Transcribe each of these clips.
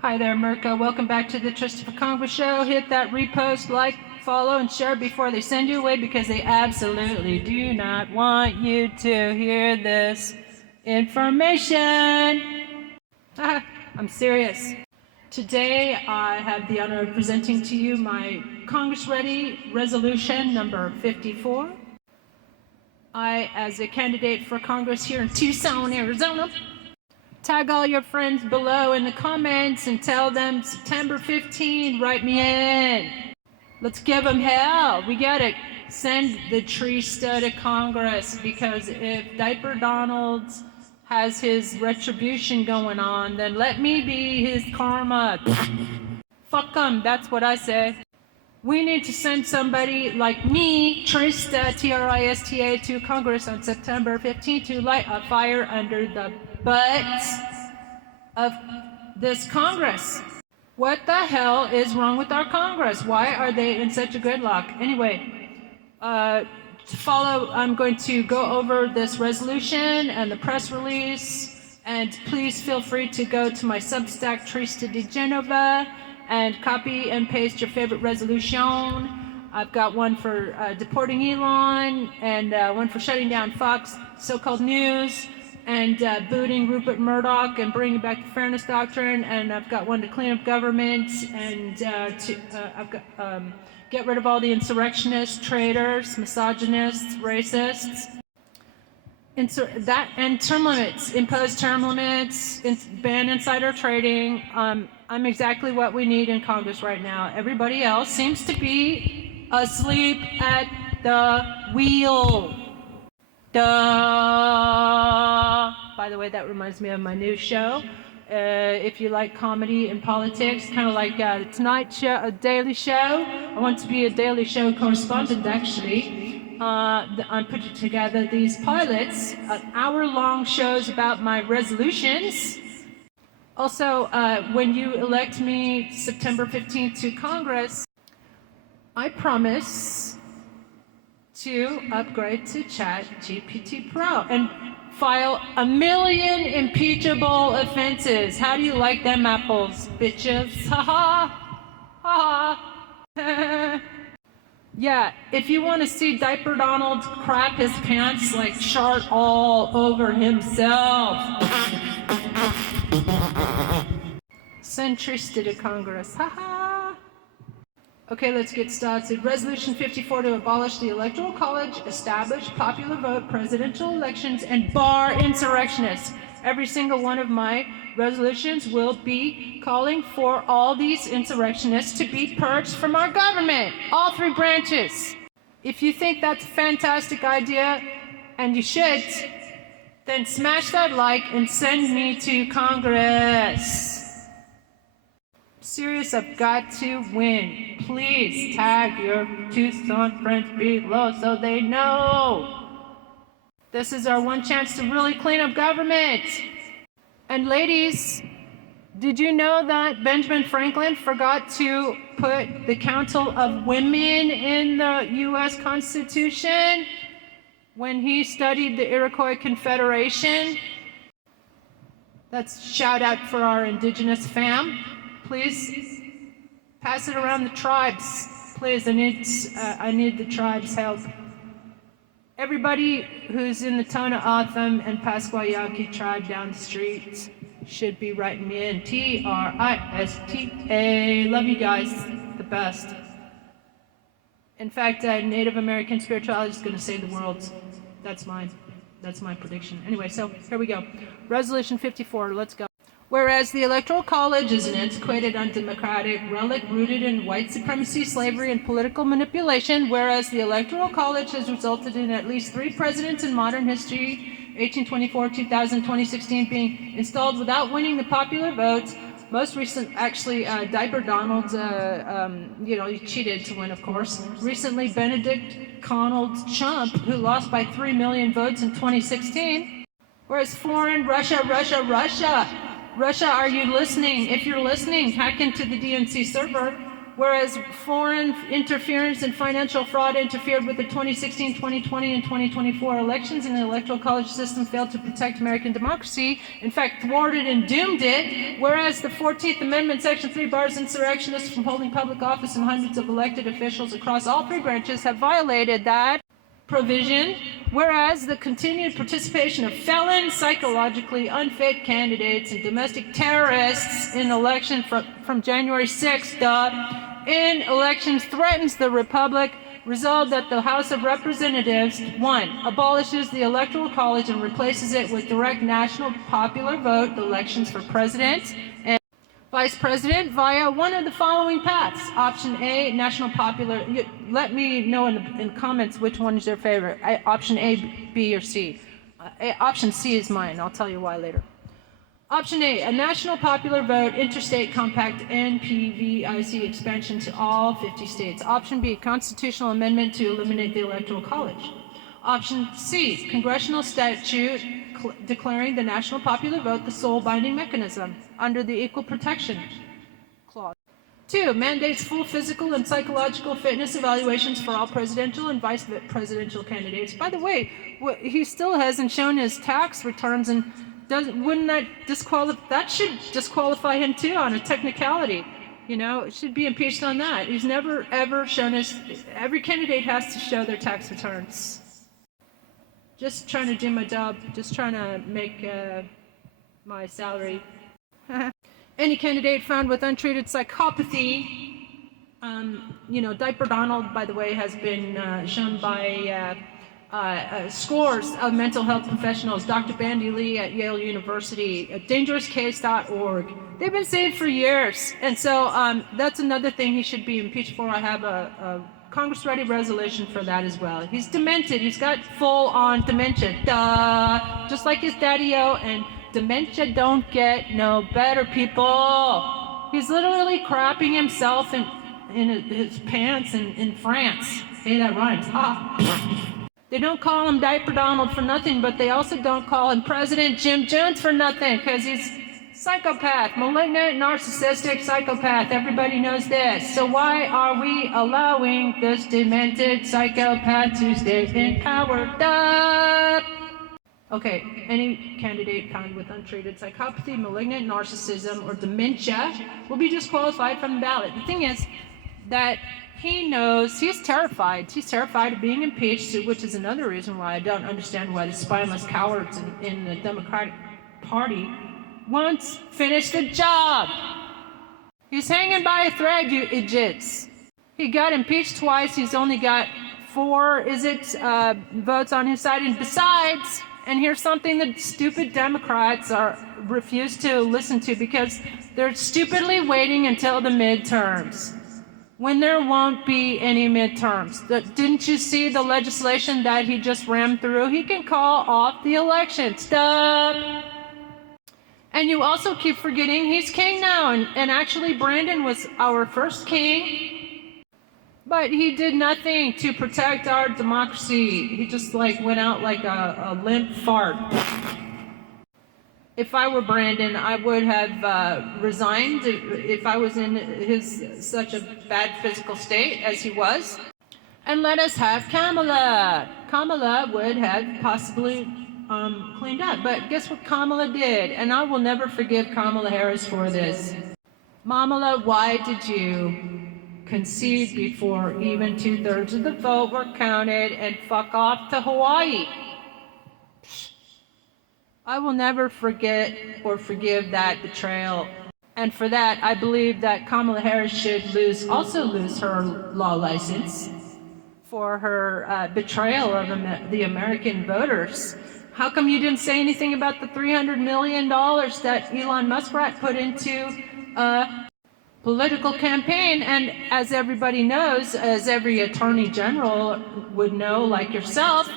Hi there, Mirka. Welcome back to the Trust for Congress show. Hit that repost, like, follow, and share before they send you away because they absolutely do not want you to hear this information. I'm serious. Today, I have the honor of presenting to you my Congress-ready resolution number 54. I, as a candidate for Congress here in Tucson, Arizona, tag all your friends below in the comments and tell them September 15, write me in. Let's give them hell. We gotta send the Trista to Congress, because if Diaper Donald has his retribution going on, then let me be his karma. Fuck him, that's what I say. We need to send somebody like me, Trista, T-R-I-S-T-A, to Congress on September 15 to light a fire under the butts of this Congress. What the hell is wrong with our Congress? Why are they in such a gridlock? Anyway, to follow, I'm going to go over this resolution and the press release, and please feel free to go to my Substack, Trista de Genova, and copy and paste your favorite resolution. I've got one for deporting Elon, and one for shutting down Fox so-called news, and booting Rupert Murdoch and bringing back the Fairness Doctrine, and I've got one to clean up government, and I've got get rid of all the insurrectionists, traitors, misogynists, racists. And term limits, impose term limits, ban insider trading. I'm exactly what we need in Congress right now. Everybody else seems to be asleep at the wheel. Duh. By the way, that reminds me of my new show. If you like comedy and politics, kind of like the Tonight Show, a daily show. I want to be a daily show correspondent, actually. I'm putting together these pilots, hour-long shows about my resolutions. Also, when you elect me September 15th to Congress, I promise to upgrade to ChatGPT Pro and file 1 million impeachable offenses. How do you like them apples, bitches? Ha ha! Ha ha! Yeah, if you want to see Diaper Donald crap his pants like shart all over himself, send Trista to Congress. Ha ha! Okay, let's get started. Resolution 54 to abolish the Electoral College, establish popular vote presidential elections, and bar insurrectionists. Every single one of my resolutions will be calling for all these insurrectionists to be purged from our government. All three branches. If you think that's a fantastic idea, and you should, then smash that like and send me to Congress. Serious, I've got to win. Please tag your Tucson friends below so they know. This is our one chance to really clean up government. And ladies, did you know that Benjamin Franklin forgot to put the Council of Women in the U.S. Constitution when he studied the Iroquois Confederation? That's shout out for our indigenous fam. Please pass it around the tribes. Please, I need the tribes' help. Everybody who's in the Tohono O'odham and Pasquayaki tribe down the street should be writing me in. T-R-I-S-T-A. Love you guys. The best. In fact, Native American spirituality is going to save the world. That's my prediction. Anyway, so here we go. Resolution 54. Let's go. Whereas the Electoral College is an antiquated, undemocratic relic rooted in white supremacy, slavery, and political manipulation, whereas the Electoral College has resulted in at least 3 presidents in modern history, 1824, 2000, 2016, being installed without winning the popular vote. Most recent, actually, Diaper Donald, he cheated to win, of course. Recently, Benedict Donald Trump, who lost by 3 million votes in 2016. Whereas foreign, Russia, are you listening? If you're listening, hack into the DNC server Whereas foreign interference and financial fraud interfered with the 2016, 2020, and 2024 elections, and the Electoral College system failed to protect American democracy, in fact thwarted and doomed it. Whereas the 14th Amendment, Section 3 bars insurrectionists from holding public office, and hundreds of elected officials across all three branches have violated that provision. Whereas the continued participation of felons, psychologically unfit candidates, and domestic terrorists in election from January 6th in elections threatens the Republic, resolved that the House of Representatives, 1, abolishes the Electoral College and replaces it with direct national popular vote elections for President and Vice President via one of the following paths. Option A, national popular. Let me know in the comments which one is your favorite. Option A, B, or C. Option C is mine. I'll tell you why later. Option A national popular vote, interstate compact, NPVIC expansion to all 50 states. Option B, constitutional amendment to eliminate the Electoral College. Option C, congressional statute declaring the national popular vote the sole binding mechanism under the Equal Protection Clause. 2, mandates full physical and psychological fitness evaluations for all presidential and vice presidential candidates. By the way, he still hasn't shown his tax returns, and wouldn't that should disqualify him too on a technicality. You know, it should be impeached on that. He's never ever shown every candidate has to show their tax returns. Just trying to do my job, just trying to make my salary. Any candidate found with untreated psychopathy, Diaper Donald, by the way, has been shown by scores of mental health professionals. Dr. Bandy Lee at Yale University, dangerouscase.org. They've been saved for years. And so that's another thing he should be impeached for. I have a Congress-ready resolution for that as well. He's demented. He's got full-on dementia. Duh! Just like his daddy-o, and dementia don't get no better, people. He's literally crapping himself in his pants in France. Hey, that rhymes. Ha! They don't call him Diaper Donald for nothing, but they also don't call him President Jim Jones for nothing, because he's psychopath, malignant, narcissistic psychopath. Everybody knows this. So why are we allowing this demented psychopath to stay in power? Duh! Okay, any candidate found with untreated psychopathy, malignant narcissism, or dementia will be disqualified from the ballot. The thing is that he knows, he's terrified. He's terrified of being impeached, which is another reason why I don't understand why the spineless cowards in the Democratic Party won't finish the job. He's hanging by a thread, you idiots. He got impeached twice. He's only got 4 votes on his side. And besides, and here's something that stupid Democrats refuse to listen to, because they're stupidly waiting until the midterms, when there won't be any midterms. Didn't you see the legislation that he just rammed through? He can call off the election. Stop! And you also keep forgetting he's king now, and actually Brandon was our first king, but he did nothing to protect our democracy. He just went out like a limp fart. If I were Brandon, I would have resigned if I was in such a bad physical state as he was, and let us have Kamala. Kamala would have possibly cleaned up. But guess what Kamala did? And I will never forgive Kamala Harris for this. Kamala, why did you concede before even 2/3 of the vote were counted and fuck off to Hawaii? I will never forget or forgive that betrayal. And for that, I believe that Kamala Harris should also lose her law license for her betrayal of the American voters. How come you didn't say anything about the $300 million that Elon Musk put into a political campaign? And as everybody knows, as every attorney general would know, like yourself,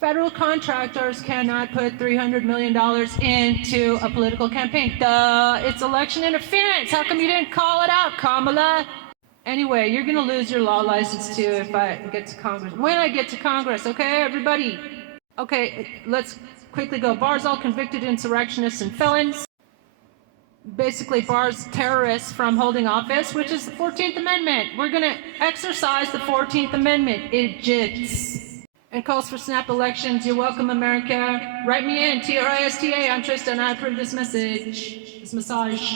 federal contractors cannot put $300 million into a political campaign. Duh, it's election interference. How come you didn't call it out, Kamala? Anyway, you're going to lose your law license too if I get to Congress. When I get to Congress, okay, everybody? Okay, let's quickly go. Bars all convicted insurrectionists and felons. basically bars terrorists from holding office, which is the 14th Amendment. We're going to exercise the 14th Amendment, idiots. And calls for snap elections. You're welcome, America. Write me in, TRISTA. I'm Trista, and I approve this message, this massage.